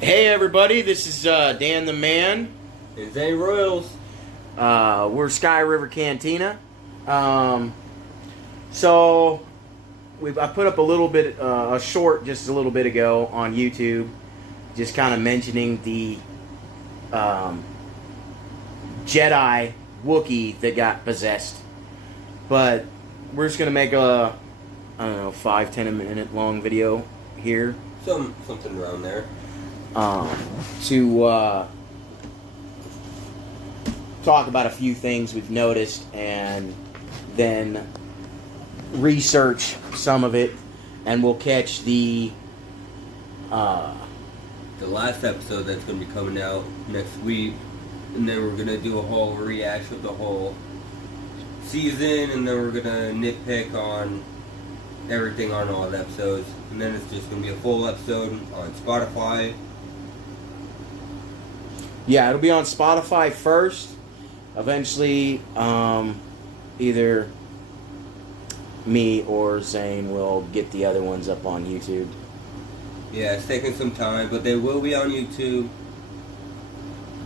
Hey everybody, this is Dan the Man. And Zane Royals. We're Sky River Cantina. So I put up a little bit, a short just a little bit ago on YouTube, just kind of mentioning the Jedi Wookiee that got possessed. But we're just gonna make a, I don't know, 5-10 minute long video here. Something around there. To talk about a few things we've noticed and then research some of it, and we'll catch the last episode that's going to be coming out next week, and then we're going to do a whole reaction of the whole season, and then we're going to nitpick on everything on all the episodes, and then it's just going to be a full episode on Spotify. Yeah, it'll be on Spotify first. Eventually, either me or Zane will get the other ones up on YouTube. Yeah, it's taking some time, but they will be on YouTube.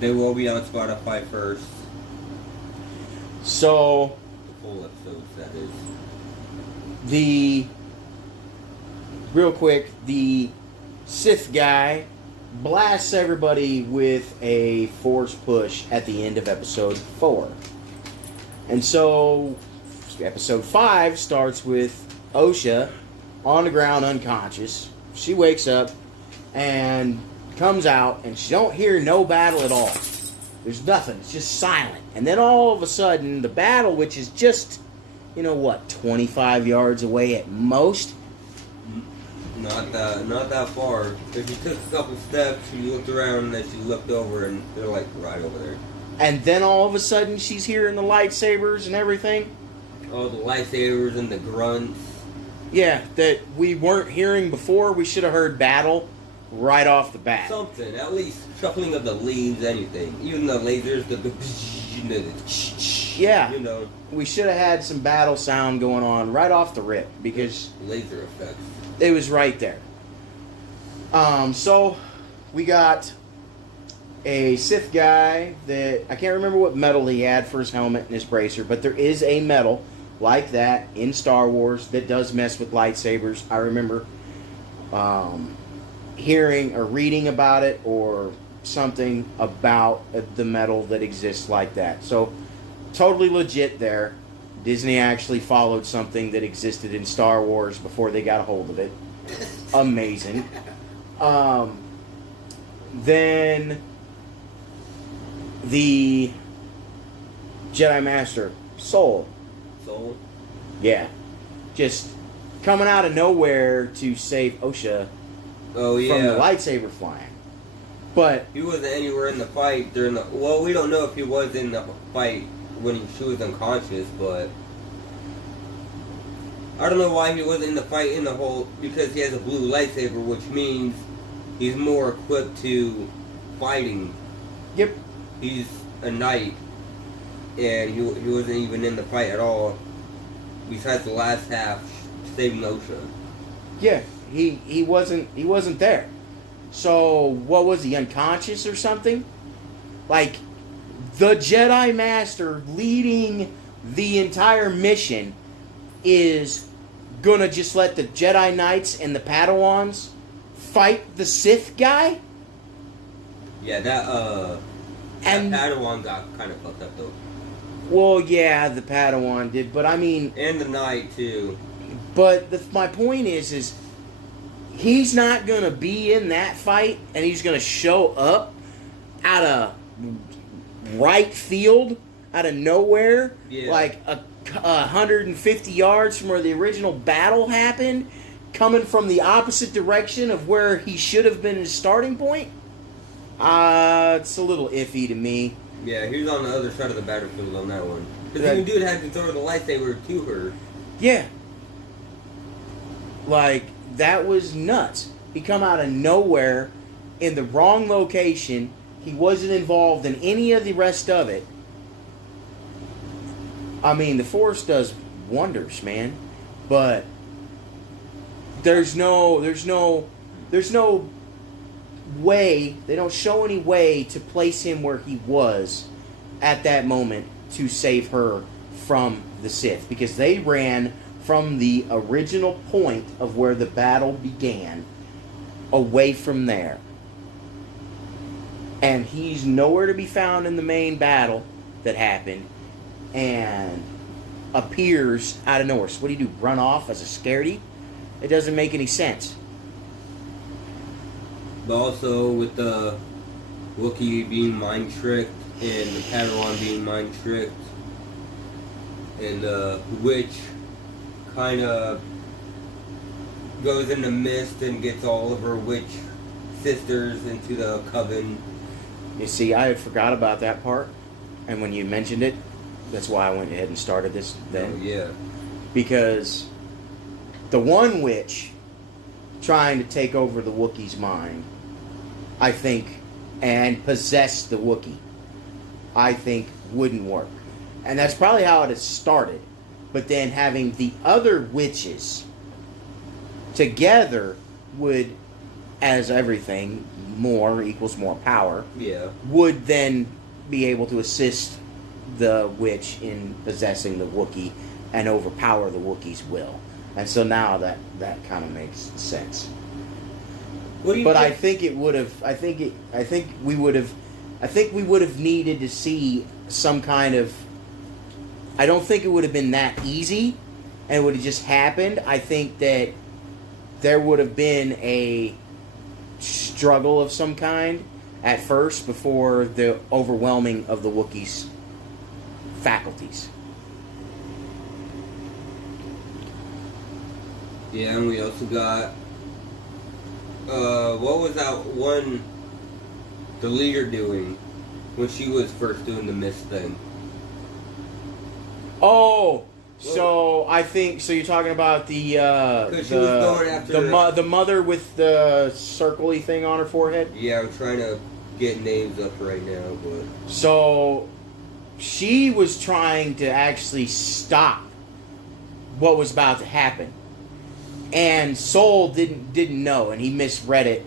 They will be on Spotify first. So, The full episodes, that is. Real quick, the Sith guy blasts everybody with a force push at the end of episode 4. And so, episode 5 starts with Osha on the ground unconscious. She wakes up and comes out, and she don't hear no battle at all. There's nothing. It's just silent. And then all of a sudden, the battle, which is just, 25 yards away at most. Not that far. If you took a couple steps and you looked around and then she looked over and they're like right over there. And then all of a sudden she's hearing the lightsabers and everything. Oh, the lightsabers and the grunts. Yeah, that we weren't hearing before. We should have heard battle right off the bat. Something, at least shuffling of the leaves, anything. Even the lasers, the yeah. We should have had some battle sound going on right off the rip because laser effects. It was right there. So we got a Sith guy that I can't remember what metal he had for his helmet and his bracer, but there is a metal like that in Star Wars that does mess with lightsabers. I remember hearing or reading about it or something about the metal that exists like that. So totally legit there. Disney actually followed something that existed in Star Wars before they got a hold of it. Amazing. Then the Jedi Master, Soul. Yeah. Just coming out of nowhere to save Osha from the lightsaber flying. But he wasn't anywhere in the fight during the... Well, we don't know if he was in the fight when she was unconscious, but I don't know why he wasn't in the fight in the whole, because he has a blue lightsaber, which means he's more equipped to fighting. Yep. He's a knight, and he wasn't even in the fight at all, besides the last half, saving Osha. Yeah, he wasn't there. So, what was he, unconscious or something? Like, the Jedi Master leading the entire mission is gonna just let the Jedi Knights and the Padawans fight the Sith guy? Yeah, that Padawan got kind of fucked up though. Well, yeah, the Padawan did, but I mean... And the Knight too. But my point is he's not gonna be in that fight, and he's gonna show up out of right field, out of nowhere, like 150 yards from where the original battle happened, coming from the opposite direction of where he should have been his starting point. It's a little iffy to me. Yeah, he was on the other side of the battlefield on that one. Because the dude had to throw the lightsaber to her. Yeah. Like, that was nuts. He come out of nowhere in the wrong location. He wasn't involved in any of the rest of it. I mean, the Force does wonders, man. But there's no way, they don't show any way to place him where he was at that moment to save her from the Sith, because they ran from the original point of where the battle began away from there. And he's nowhere to be found in the main battle that happened, and appears out of nowhere. So what do? Run off as a scaredy? It doesn't make any sense. But also with the Wookiee being mind tricked and the Padawan being mind tricked, and the witch kind of goes in the mist and gets all of her witch sisters into the coven. You see, I had forgot about that part, and when you mentioned it, that's why I went ahead and started this then. Oh, yeah. Because the one witch trying to take over the Wookiee's mind, I think, and possess the Wookiee, I think wouldn't work. And that's probably how it has started. But then having the other witches together would, as everything, more equals more power. Yeah. Would then be able to assist the witch in possessing the Wookiee and overpower the Wookiee's will. And so now that kind of makes sense. What do you But think? I think it would have. I think we would have needed to see some kind of. I don't think it would have been that easy, and it would have just happened. I think that there would have been a struggle of some kind at first before the overwhelming of the Wookiees' faculties. Yeah, and we also got what was that one the leader doing when she was first doing the mist thing? Oh, so I think so. You're talking about the she was going after the mother with the circle-y thing on her forehead. Yeah, I'm trying to get names up right now, but So she was trying to actually stop what was about to happen, and Soul didn't know, and he misread it,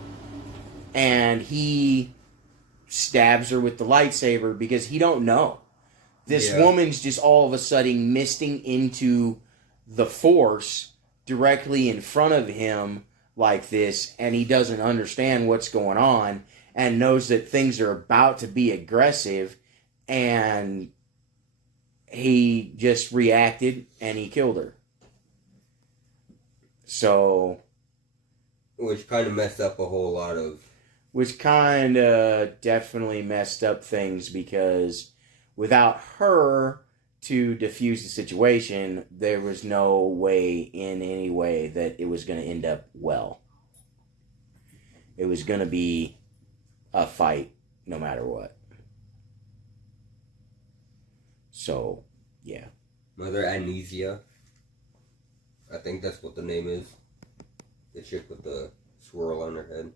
and he stabs her with the lightsaber because he don't know. This woman's just all of a sudden misting into the Force directly in front of him like this, and he doesn't understand what's going on and knows that things are about to be aggressive, and he just reacted and he killed her. So, which kind of messed up a whole lot of... Which kind of definitely messed up things, because without her to diffuse the situation, there was no way in any way that it was going to end up well. It was going to be a fight no matter what. So, yeah. Mother Amnesia. I think that's what the name is. The chick with the swirl on her head.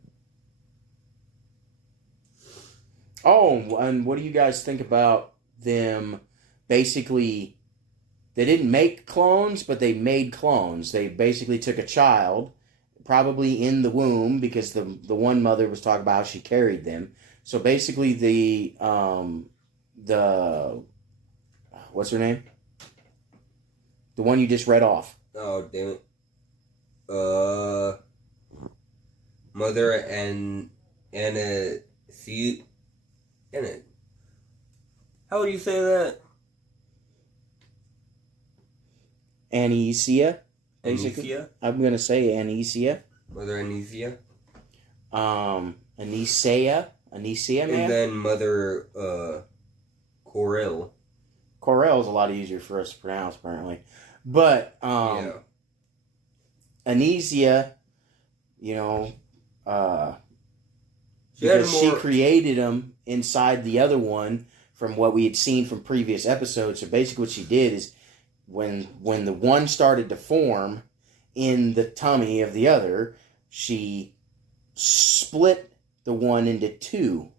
Oh, and what do you guys think about them basically... They didn't make clones, but they made clones. They basically took a child, probably in the womb, because the one mother was talking about how she carried them. So basically the what's her name? The one you just read off. Oh, damn it. Mother and Anna... See... Anna... How would you say that? Anesia, basically. Anesia? I'm going to say Anesia. Mother Anesia. Anisea, man. And then Mother, Corel. Corel's a lot easier for us to pronounce, apparently. But, yeah. Anesia, because she created them inside the other one from what we had seen from previous episodes. So basically what she did is when the one started to form in the tummy of the other, she split the one into two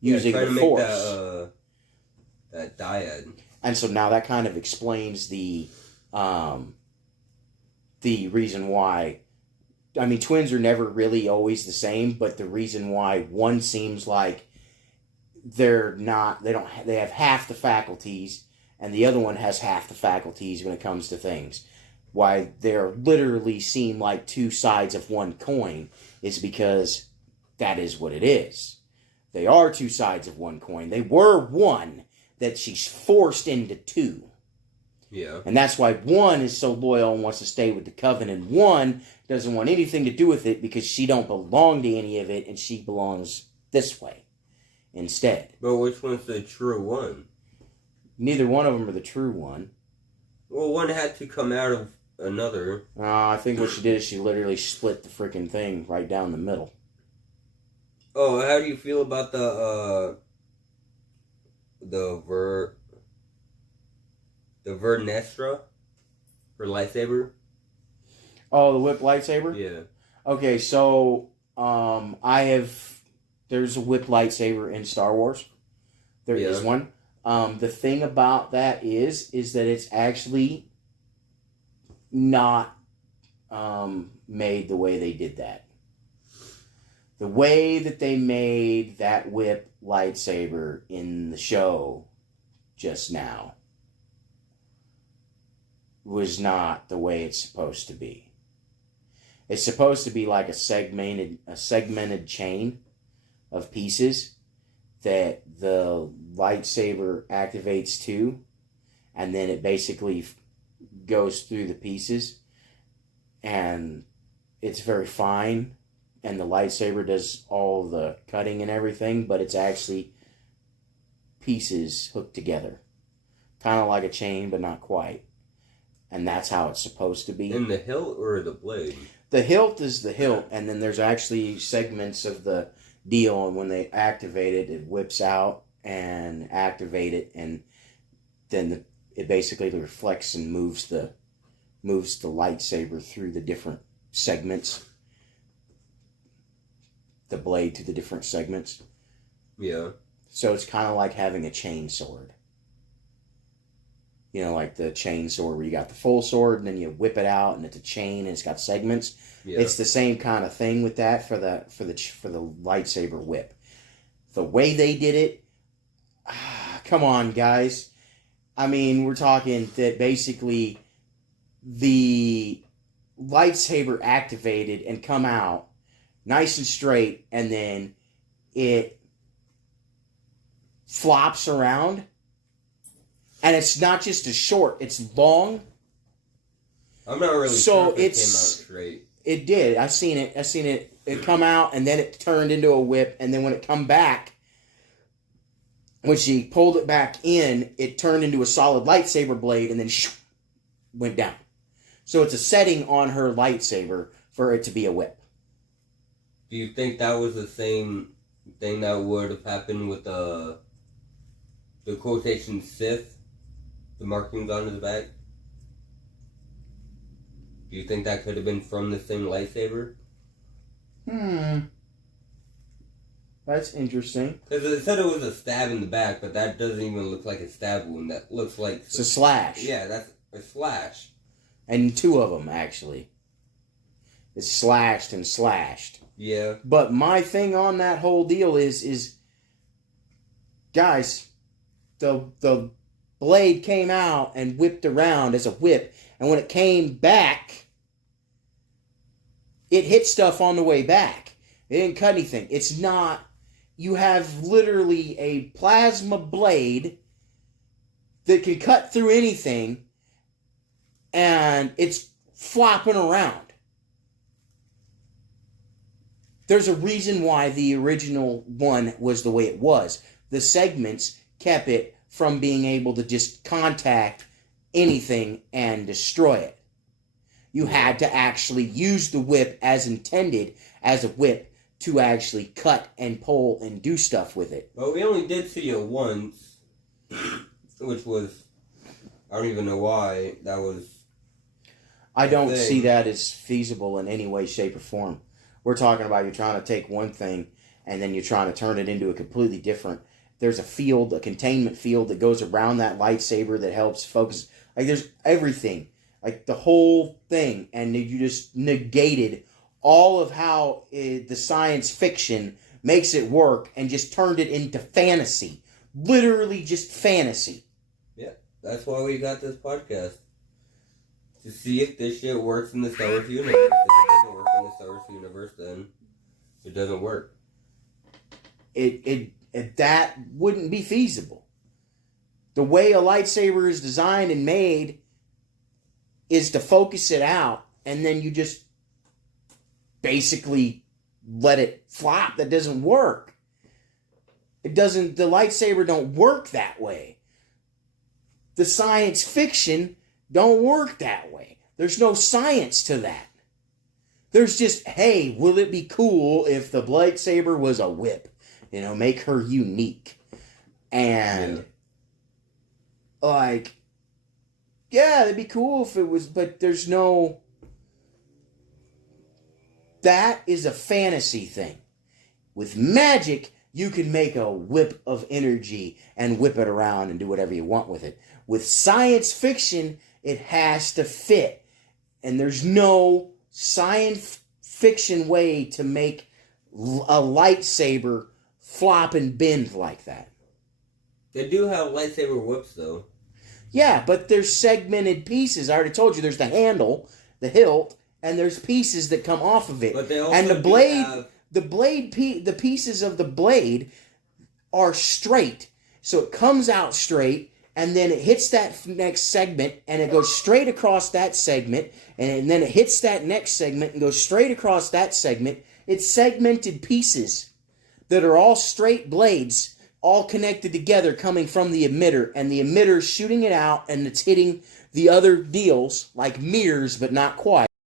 using the Force. That dyad. And so now that kind of explains the reason why I mean, twins are never really always the same, but the reason why one seems like they're not, they have half the faculties, and the other one has half the faculties when it comes to things. Why they're literally seem like two sides of one coin is because that is what it is. They are two sides of one coin. They were one that she's forced into two. Yeah. And that's why one is so loyal and wants to stay with the coven, and one doesn't want anything to do with it because she don't belong to any of it, and she belongs this way instead. But which one's the true one? Neither one of them are the true one. Well, one had to come out of another. I think what she did is she literally split the freaking thing right down the middle. Oh, how do you feel about the Vernestra? Her lightsaber? Oh, the whip lightsaber? Yeah. Okay, so there's a whip lightsaber in Star Wars. There is one. The thing about that is that it's actually not made the way they did that. The way that they made that whip lightsaber in the show just now was not the way it's supposed to be. It's supposed to be like a segmented chain of pieces that the lightsaber activates to, and then it basically goes through the pieces, and it's very fine, and the lightsaber does all the cutting and everything, but it's actually pieces hooked together. Kind of like a chain, but not quite. And that's how it's supposed to be. In the hilt or the blade? The hilt is the hilt, and then there's actually segments of the deal, and when they activate it, it whips out and activate it, and then it basically reflects and moves the lightsaber through the different segments, the blade to the different segments. Yeah. So it's kind of like having a chain sword. You know, like the chain sword where you got the full sword and then you whip it out and it's a chain and it's got segments. Yeah. It's the same kind of thing with that for the lightsaber whip. The way they did it, come on, guys. I mean, we're talking that basically the lightsaber activated and come out nice and straight, and then it flops around. And it's not just as short, it's long. I'm not really sure if it came out straight. It did. I seen it come out, and then it turned into a whip, and then when it come back, when she pulled it back in, it turned into a solid lightsaber blade, and then went down. So it's a setting on her lightsaber for it to be a whip. Do you think that was the same thing that would have happened with the quotation Sith? The markings on his back? Do you think that could have been from the same lightsaber? That's interesting. Because it said it was a stab in the back, but that doesn't even look like a stab wound. That looks like... It's a slash. Yeah, that's a slash. And two of them, actually. It's slashed and slashed. Yeah. But my thing on that whole deal is guys, the blade came out and whipped around as a whip, and when it came back, it hit stuff on the way back. It didn't cut anything. It's not... You have literally a plasma blade that can cut through anything, and it's flopping around. There's a reason why the original one was the way it was. The segments kept it from being able to just contact anything and destroy it. You had to actually use the whip as intended as a whip to actually cut and pull and do stuff with it. Well, we only did see it once, which was... I don't even know why that was... I don't see that as feasible in any way, shape, or form. We're talking about you're trying to take one thing and then you're trying to turn it into a completely different... There's a field, a containment field that goes around that lightsaber that helps focus. Like, there's everything. Like, the whole thing. And you just negated all of how the science fiction makes it work and just turned it into fantasy. Literally just fantasy. Yeah, that's why we got this podcast. To see if this shit works in the Star Wars universe. If it doesn't work in the Star Wars universe, then it doesn't work. That wouldn't be feasible. The way a lightsaber is designed and made is to focus it out, and then you just basically let it flop. That doesn't work. The lightsaber don't work that way. The science fiction don't work that way. There's no science to that. There's just, hey, will it be cool if the lightsaber was a whip? Make her unique. And, yeah, it'd be cool if it was, but there's no... That is a fantasy thing. With magic, you can make a whip of energy and whip it around and do whatever you want with it. With science fiction, it has to fit. And there's no science fiction way to make a lightsaber flop and bend like that. They do have lightsaber whips, though. Yeah, but there's segmented pieces. I already told you there's the handle, the hilt, and there's pieces that come off of it. But they also and the blade, have... the pieces of the blade are straight. So it comes out straight, and then it hits that next segment, and it goes straight across that segment, and then it hits that next segment and goes straight across that segment. It's segmented pieces that are all straight blades, all connected together, coming from the emitter, and the emitter's shooting it out, and it's hitting the other deals, like mirrors, but not quite.